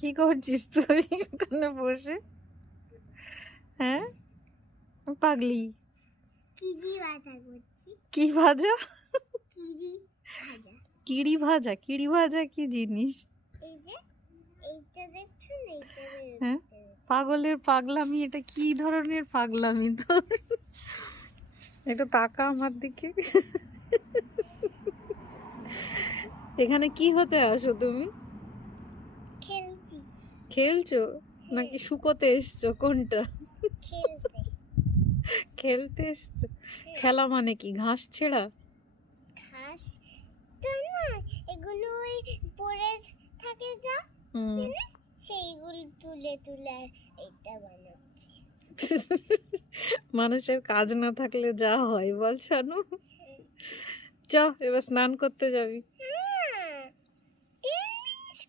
কি করছিস তুই ওখানে বসে? হ্যাঁ পাগলি, কিরি ভাজা করছি। কি ভাজা? কিরি ভাজা। কিড়ি ভাজা? কিড়ি ভাজা কি জিনিস? এই যে এইটা দেখছেন, এইটা হ্যাঁ পাগলের পাগলামি, এটা কি ধরনের পাগলামি তো? একটু তাকা আমার দিকে। এখানে কি হতে আসো তুমি? খেলছি। খেলছো নাকি শুকোতে এসছো? কোনটা? খেলতে। খেলতে এসছো? খেলা মানে কি ঘাস ছেঁড়া? ঘাস তো না, এগুলো ওই পড়ে থাকে যা জিনিস, সেইগুলো তুলে তুলে এইটা বানাচ্ছি। মানুষের কাজ না থাকলে যা হয় বল শানু। চ এবার স্নান করতে যাবি।